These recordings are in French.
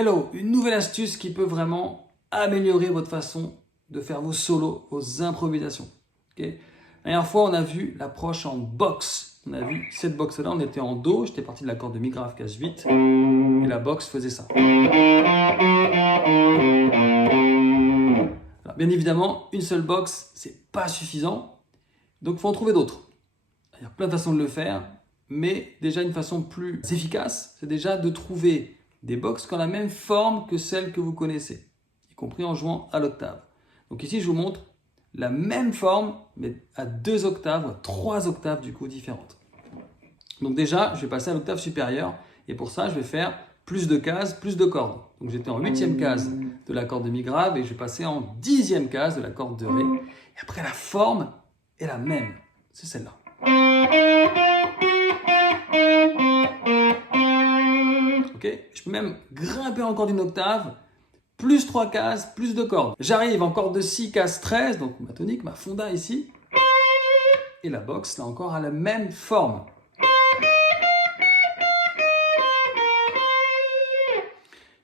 Hello, une nouvelle astuce qui peut vraiment améliorer votre façon de faire vos solos, vos improvisations. Okay. La dernière fois, on a vu l'approche en boxe. On a vu cette boxe-là, on était en Do, j'étais parti de l'accord de Mi grave casse 8 et la boxe faisait ça. Alors, bien évidemment, une seule boxe, c'est pas suffisant, donc il faut en trouver d'autres. Il y a plein de façons de le faire, mais déjà une façon plus efficace, c'est déjà de trouver des boxes qui ont la même forme que celles que vous connaissez, y compris en jouant à l'octave. Donc ici, je vous montre la même forme, mais à 2 octaves, 3 octaves du coup différentes. Donc déjà, je vais passer à l'octave supérieure, et pour ça, je vais faire plus de cases, plus de cordes. Donc j'étais en 8e case de l'accord de Mi grave, et je vais passer en 10e case de l'accord de Ré. Et après, la forme est la même, c'est celle-là. Okay. Je peux même grimper encore d'une octave, plus 3 cases, plus de cordes. J'arrive en corde de 6 cases 13, donc ma tonique, ma fonda ici. Et la boxe, là encore, a la même forme.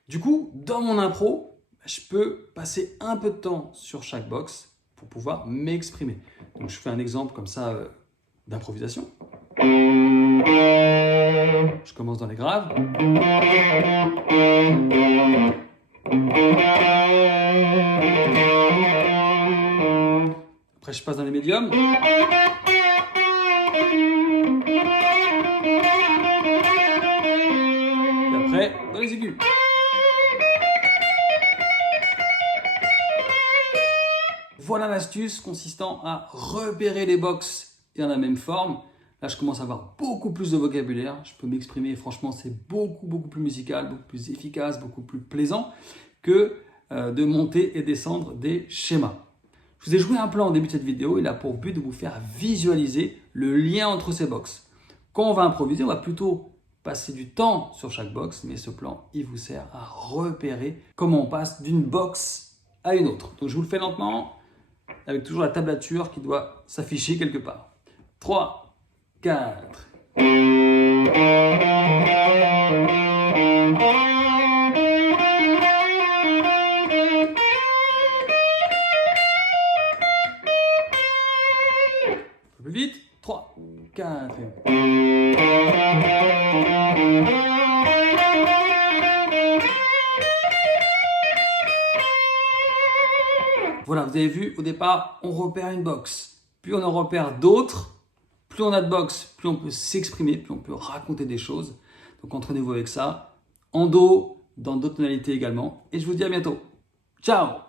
Du coup, dans mon impro, je peux passer un peu de temps sur chaque boxe pour pouvoir m'exprimer. Donc je fais un exemple comme ça d'improvisation. Je commence dans les graves. Après, je passe dans les médiums. Et après, dans les aigus. Voilà l'astuce consistant à repérer les boxes et en la même forme. Là, je commence à avoir beaucoup plus de vocabulaire. Je peux m'exprimer et franchement, c'est beaucoup plus musical, beaucoup plus efficace, beaucoup plus plaisant que de monter et descendre des schémas. Je vous ai joué un plan au début de cette vidéo. Il a pour but de vous faire visualiser le lien entre ces boxes. Quand on va improviser, on va plutôt passer du temps sur chaque box, mais ce plan, il vous sert à repérer comment on passe d'une box à une autre. Donc, je vous le fais lentement, avec toujours la tablature qui doit s'afficher quelque part. 3, 4. Un peu plus vite. 3, 4. Voilà, vous avez vu, au départ, on repère une box. Puis on en repère d'autres. Plus on a de box, plus on peut s'exprimer, plus on peut raconter des choses. Donc entraînez-vous avec ça. En Do, dans d'autres tonalités également. Et je vous dis à bientôt. Ciao!